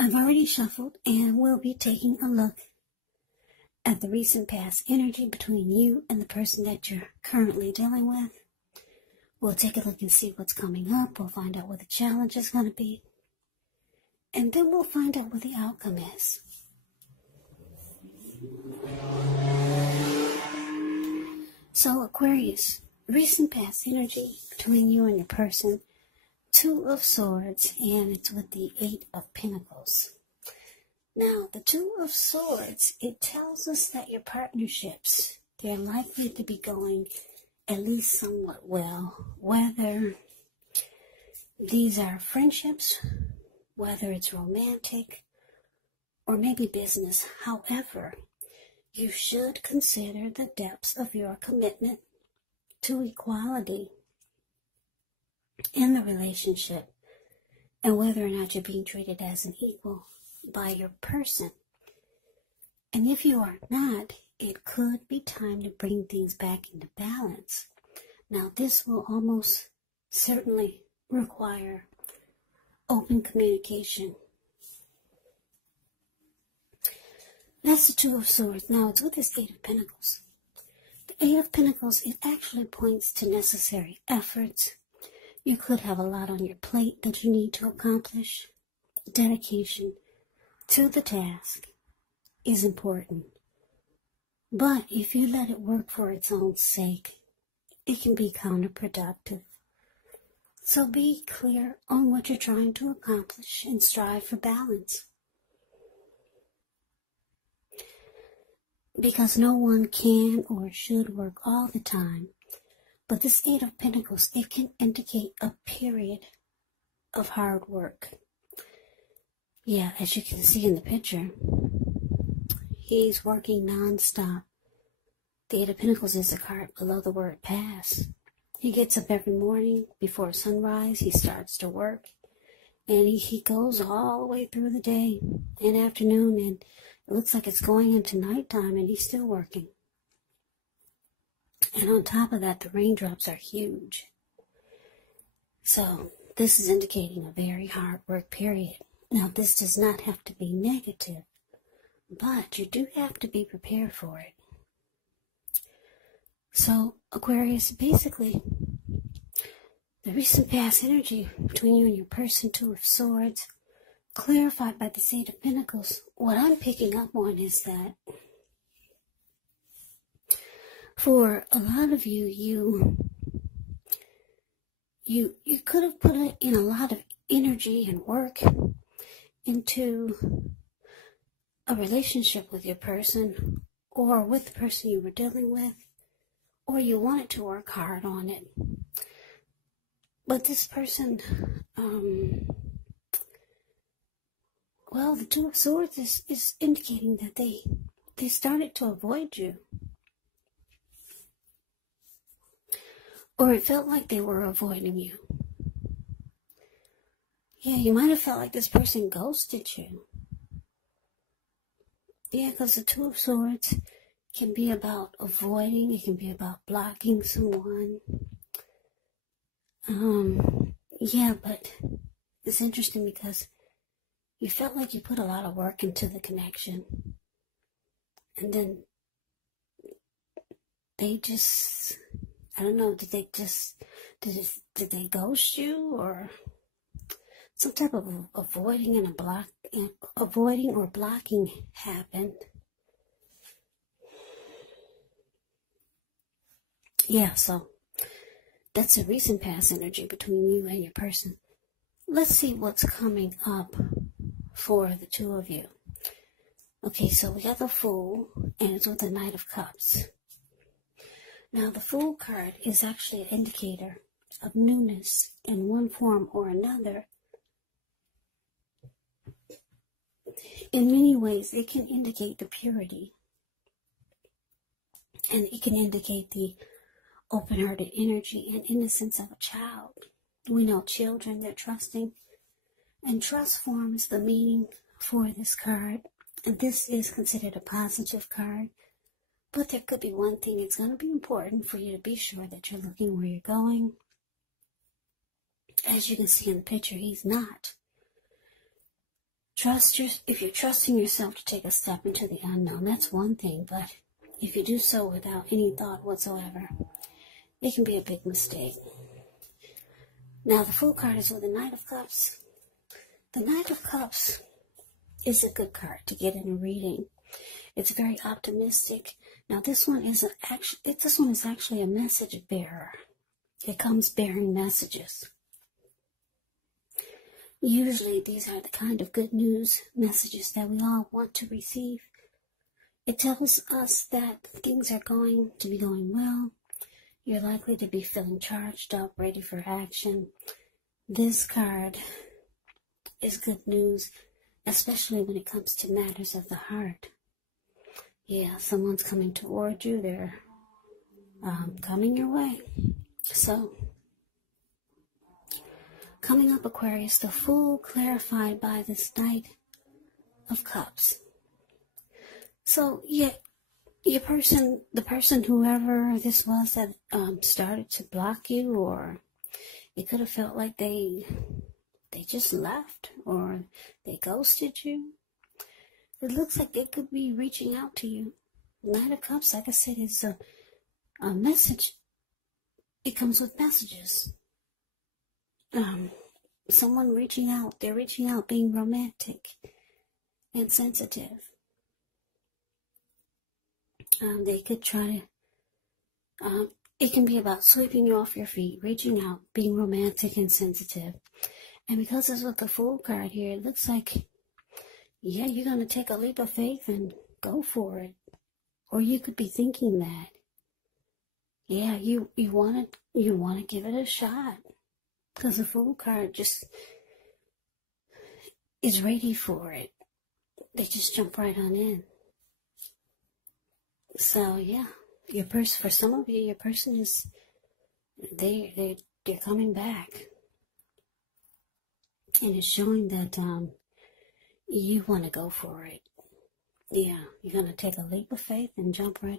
I've already shuffled and we'll be taking a look at the recent past energy between you and the person that you're currently dealing with. We'll take a look and see what's coming up. We'll find out what the challenge is going to be. And then we'll find out what the outcome is. So Aquarius, recent past energy between you and your person, Two of Swords, and it's with the Eight of Pentacles. Now, the Two of Swords, it tells us that your partnerships, they're likely to be going at least somewhat well, whether these are friendships, whether it's romantic, or maybe business. However, you should consider the depths of your commitment to equality in the relationship and whether or not you're being treated as an equal by your person. And if you are not, it could be time to bring things back into balance. Now, this will almost certainly require open communication. That's the Two of Swords. Now, it's with this Eight of Pentacles. The Eight of Pentacles, it actually points to necessary efforts. You could have a lot on your plate that you need to accomplish. Dedication to the task is important. But if you let it work for its own sake, it can be counterproductive. So be clear on what you're trying to accomplish and strive for balance. Because no one can or should work all the time. But this Eight of Pentacles, it can indicate a period of hard work. Yeah, as you can see in the picture, he's working non-stop. The Eight of Pentacles is the card below the word pass. He gets up every morning before sunrise. He starts to work. And he goes all the way through the day and afternoon. And it looks like it's going into nighttime and he's still working. And on top of that, the raindrops are huge. So this is indicating a very hard work period. Now, this does not have to be negative, but you do have to be prepared for it. So, Aquarius, basically, the recent past energy between you and your person, Two of Swords, clarified by the Eight of Pentacles. What I'm picking up on is that for a lot of you, you could have put in a lot of energy and work into a relationship with your person or with the person you were dealing with, or you wanted to work hard on it. But this person, well, the Two of Swords is indicating that they started to avoid you. Or it felt like they were avoiding you. Yeah, you might have felt like this person ghosted you. Yeah, because the Two of Swords can be about avoiding. It can be about blocking someone. Yeah, but it's interesting because you felt like you put a lot of work into the connection. And then they just, I don't know, did they ghost you, or some type of avoiding or blocking happened? Yeah, so that's a recent past energy between you and your person. Let's see what's coming up for the two of you. Okay, so we got the Fool, and it's with the Knight of Cups. Now, the Fool card is actually an indicator of newness in one form or another. In many ways, it can indicate the purity, and it can indicate the open-hearted energy and innocence of a child. We know children, they're trusting, and trust forms the meaning for this card. And this is considered a positive card, but there could be one thing. It's going to be important for you to be sure that you're looking where you're going. As you can see in the picture, he's not if you're trusting yourself to take a step into the unknown, that's one thing, but if you do so without any thought whatsoever, it can be a big mistake. Now, the Fool card is with the Knight of Cups. The Knight of Cups is a good card to get in a reading. It's very optimistic. Now, this one is actually a message bearer. It comes bearing messages. Usually, these are the kind of good news messages that we all want to receive. It tells us that things are going to be going well. You're likely to be feeling charged up, ready for action. This card is good news, especially when it comes to matters of the heart. Yeah, someone's coming toward you. They're coming your way. So, coming up, Aquarius, the Fool clarified by this Knight of Cups. So, yeah, the person, whoever this was that started to block you, or it could have felt like they just left, or they ghosted you. It looks like they could be reaching out to you. Knight of Cups, like I said, is a message. It comes with messages. Someone reaching out. They're reaching out, being romantic and sensitive. They could try to, it can be about sweeping you off your feet, reaching out, being romantic and sensitive. And because it's with the Fool card here, it looks like, yeah, you're going to take a leap of faith and go for it. Or you could be thinking that, yeah, you want to give it a shot. Because the Fool card just is ready for it. They just jump right on in. So, yeah, for some of you, your person is, they're coming back. And it's showing that you want to go for it. Yeah, you're going to take a leap of faith and jump right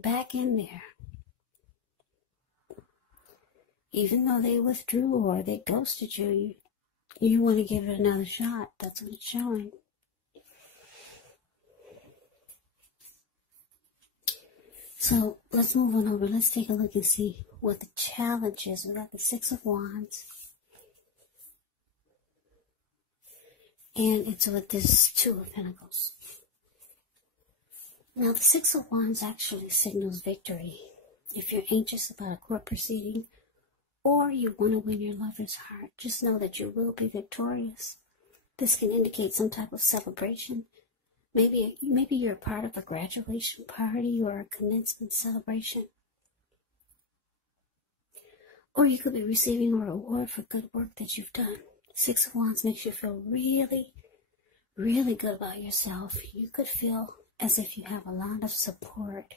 back in there. Even though they withdrew or they ghosted you, you want to give it another shot. That's what it's showing. So let's move on over. Let's take a look and see what the challenge is. We got the Six of Wands. And it's with this Two of Pentacles. Now, the Six of Wands actually signals victory. If you're anxious about a court proceeding or you want to win your lover's heart, just know that you will be victorious. This can indicate some type of celebration. Maybe you're a part of a graduation party or a commencement celebration. Or you could be receiving a reward for good work that you've done. Six of Wands makes you feel really, really good about yourself. You could feel as if you have a lot of support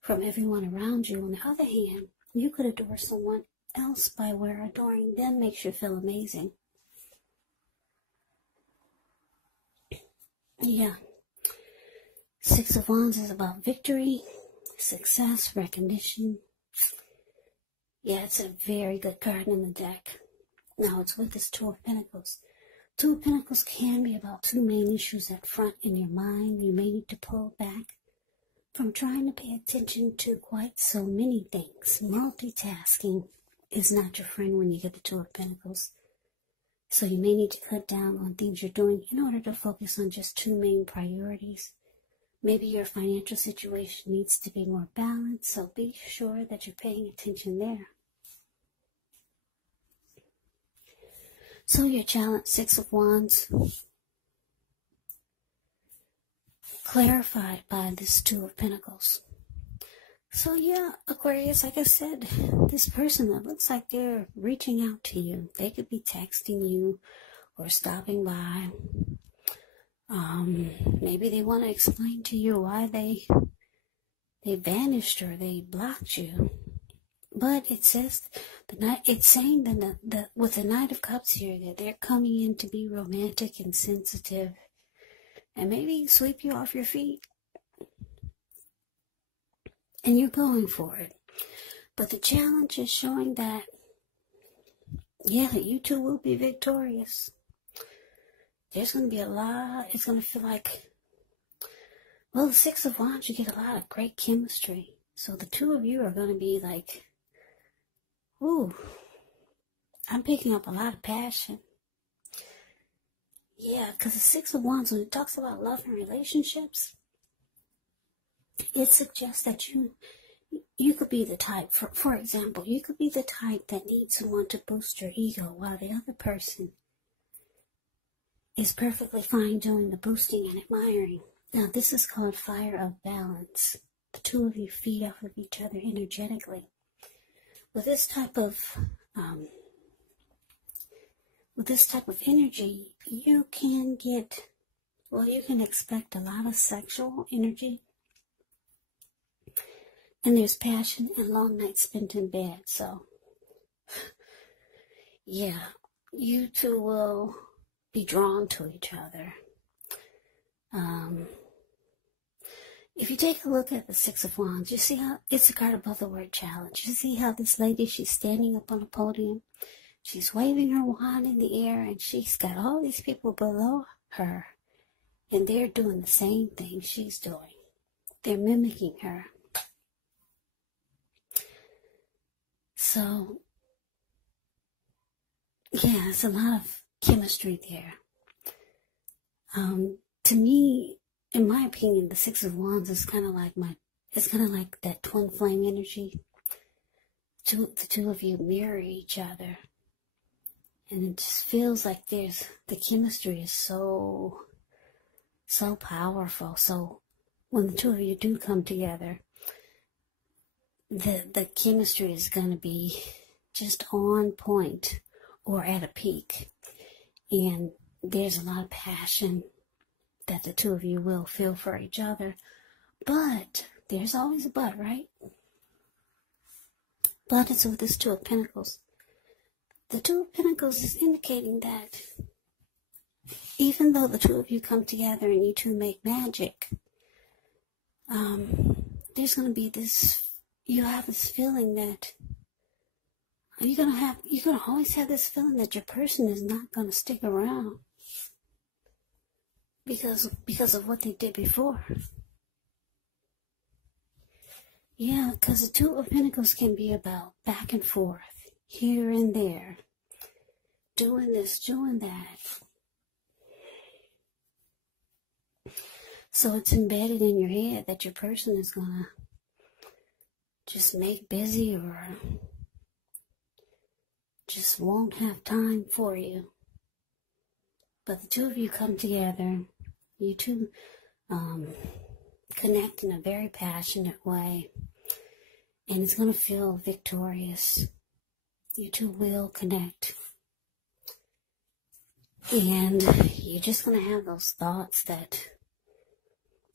from everyone around you. On the other hand, you could adore someone else by where adoring them makes you feel amazing. Yeah. Six of Wands is about victory, success, recognition. Yeah, it's a very good card in the deck. Now, it's with this Two of Pentacles. Two of Pentacles can be about two main issues at front in your mind. You may need to pull back from trying to pay attention to quite so many things. Multitasking is not your friend when you get the Two of Pentacles. So you may need to cut down on things you're doing in order to focus on just two main priorities. Maybe your financial situation needs to be more balanced, so be sure that you're paying attention there. So your challenge, Six of Wands, clarified by this Two of Pentacles. So yeah, Aquarius, like I said, this person that looks like they're reaching out to you. They could be texting you or stopping by. Maybe they want to explain to you why they vanished or they blocked you. But it says it's saying that with the Knight of Cups here that they're coming in to be romantic and sensitive, and maybe sweep you off your feet. And you're going for it. But the challenge is showing that Yeah, you two will be victorious. There's going to be a lot. It's going to feel like, well, the Six of Wands, you get a lot of great chemistry. So the two of you are going to be like, ooh, I'm picking up a lot of passion. Yeah, because the Six of Wands, when it talks about love and relationships, it suggests that you could be the type, for example, you could be the type that needs someone to boost your ego while the other person is perfectly fine doing the boosting and admiring. Now, this is called fire of balance. The two of you feed off of each other energetically. With this type of energy, you can expect a lot of sexual energy. And there's passion and long nights spent in bed. So, yeah, you two will be drawn to each other. If you take a look at the Six of Wands, you see how it's a card above the word challenge. You see how this lady, she's standing up on a podium. She's waving her wand in the air, and she's got all these people below her. And they're doing the same thing she's doing. They're mimicking her. So, yeah, it's a lot of chemistry there. To me, in my opinion, the Six of Wands is kind of like that twin flame energy. The two of you mirror each other. And it just feels like the chemistry is so powerful. So when the two of you do come together, the chemistry is going to be just on point or at a peak. And there's a lot of passion that the two of you will feel for each other. But there's always a but, right? But it's with this Two of Pentacles. The Two of Pentacles is indicating that even though the two of you come together and you two make magic, there's going to be you have this feeling that you're going to always have this feeling that your person is not going to stick around because of what they did before. Yeah, because the Two of Pentacles can be about back and forth, here and there, doing this, doing that. So it's embedded in your head that your person is going to just make busy or just won't have time for you. But the two of you come together, you two connect in a very passionate way, and it's going to feel victorious. You two will connect. And you're just going to have those thoughts that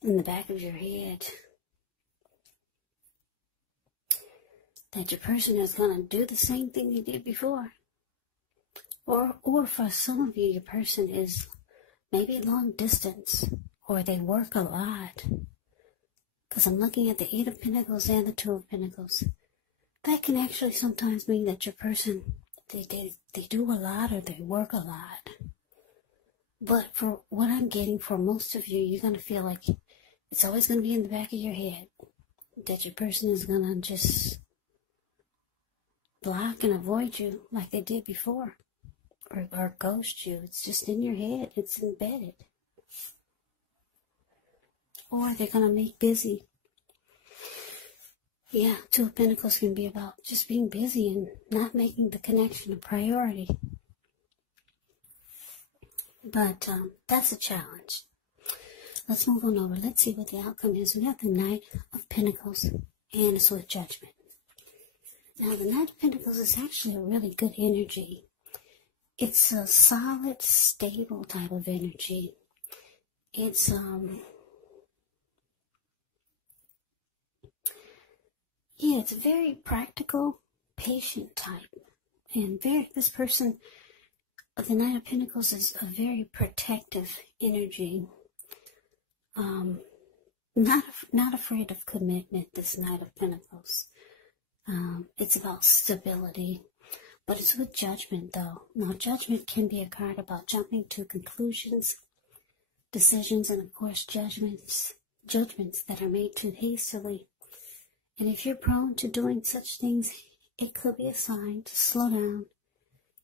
in the back of your head that your person is going to do the same thing they did before. Or for some of you, your person is maybe long distance, or they work a lot. Because I'm looking at the Eight of Pentacles and the Two of Pentacles. That can actually sometimes mean that your person, they do a lot or they work a lot. But for what I'm getting, for most of you, you're going to feel like it's always going to be in the back of your head that your person is going to just block and avoid you like they did before, or ghost you. It's just in your head. It's embedded. Or they're going to make busy. Yeah, Two of Pentacles can be about just being busy and not making the connection a priority. But that's a challenge. Let's move on over. Let's see what the outcome is. We have the Knight of Pentacles and a Swift Judgment. Now, the Knight of Pentacles is actually a really good energy. It's a solid, stable type of energy. It's it's a very practical, patient type. And this person, the Knight of Pentacles, is a very protective energy. Not afraid of commitment, this Knight of Pentacles. It's about stability. But it's with judgment, though. Now, judgment can be a card about jumping to conclusions, decisions, and, of course, judgments that are made too hastily. And if you're prone to doing such things, it could be a sign to slow down,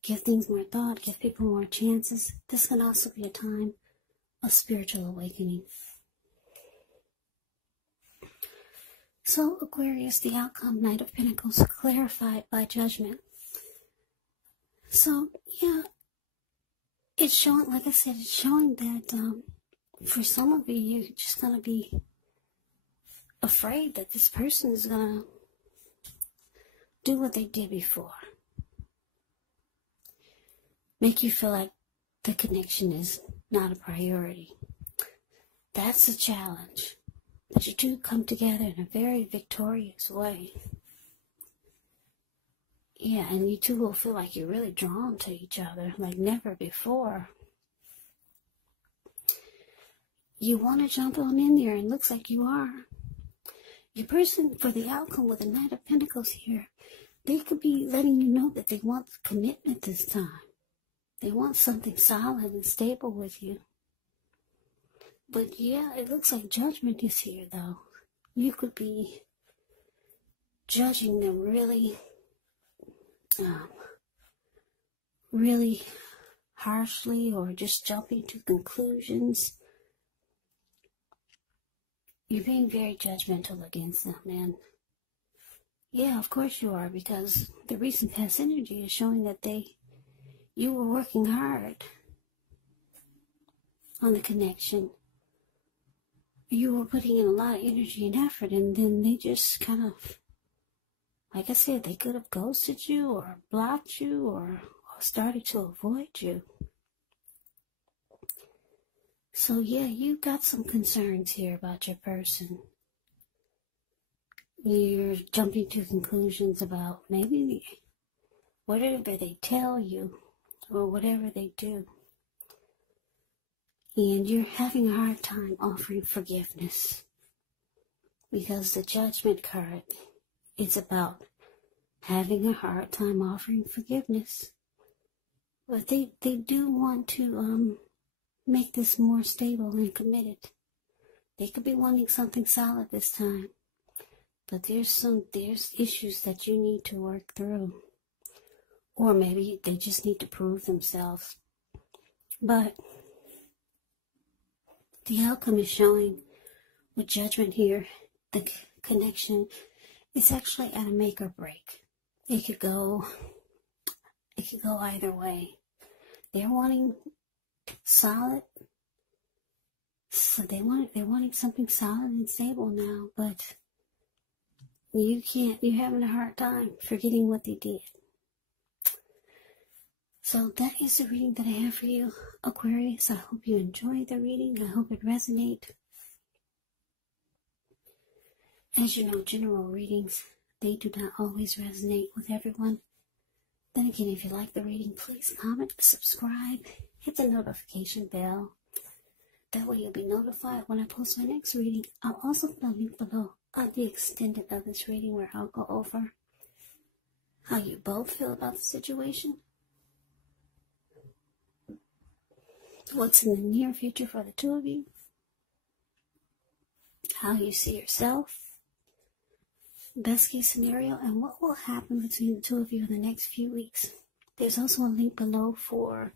give things more thought, give people more chances. This can also be a time of spiritual awakening. So, Aquarius, the outcome, Knight of Pentacles, clarified by judgment. So, yeah, it's showing, like I said, it's showing that for some of you, you're just going to be afraid that this person is going to do what they did before. Make you feel like the connection is not a priority. That's a challenge. But you two come together in a very victorious way. Yeah, and you two will feel like you're really drawn to each other like never before. You want to jump on in there, and it looks like you are. Your person, for the outcome with the Knight of Pentacles here, they could be letting you know that they want commitment this time. They want something solid and stable with you. But yeah, it looks like judgment is here, though. You could be judging them really harshly, or just jumping to conclusions. You're being very judgmental against them, and yeah, of course you are, because the recent past energy is showing that you were working hard on the connection. You were putting in a lot of energy and effort, and then they just kind of, like I said, they could have ghosted you or blocked you or started to avoid you. So yeah, you got some concerns here about your person. You're jumping to conclusions about maybe whatever they tell you or whatever they do. And you're having a hard time offering forgiveness, because the Judgment card is about having a hard time offering forgiveness. But they do want to make this more stable and committed. They could be wanting something solid this time. But there's issues that you need to work through. Or maybe they just need to prove themselves. But the outcome is showing with Judgment here, the connection is actually at a make or break. It could go either way. They're wanting solid, so they're wanting something solid and stable now, but you're having a hard time forgetting what they did. So that is the reading that I have for you, Aquarius. I hope you enjoyed the reading. I hope it resonates. As you know, general readings, they do not always resonate with everyone. Then again, if you like the reading, please comment, subscribe, hit the notification bell. That way you'll be notified when I post my next reading. I'll also put a link below of the extended of this reading, where I'll go over how you both feel about the situation, what's in the near future for the two of you, how you see yourself, best case scenario, and what will happen between the two of you in the next few weeks. There's also a link below for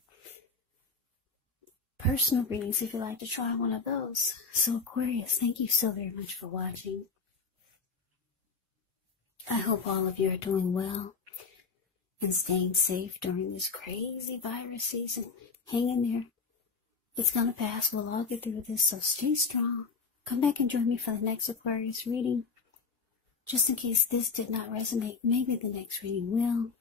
personal readings if you'd like to try one of those. So Aquarius, thank you so very much for watching. I hope all of you are doing well and staying safe during this crazy virus season. Hang in there. It's going to pass. We'll all get through this, so stay strong. Come back and join me for the next Aquarius reading. Just in case this did not resonate, maybe the next reading will.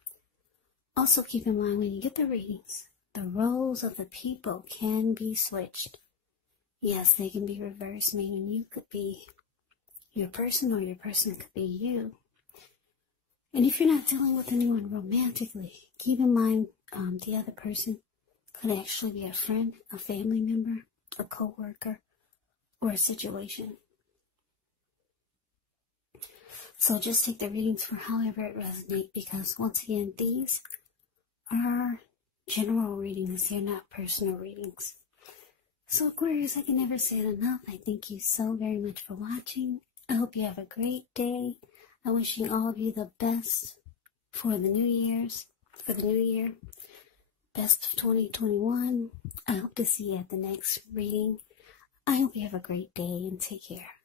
Also keep in mind, when you get the readings, the roles of the people can be switched. Yes, they can be reversed, meaning you could be your person or your person could be you. And if you're not dealing with anyone romantically, keep in mind the other person could actually be a friend, a family member, a co-worker, or a situation. So just take the readings for however it resonates, because once again, these are general readings. They're not personal readings. So Aquarius, I can never say it enough. I thank you so very much for watching. I hope you have a great day. I'm wishing all of you the best for the new year. Best of 2021. I hope to see you at the next reading. I hope you have a great day and take care.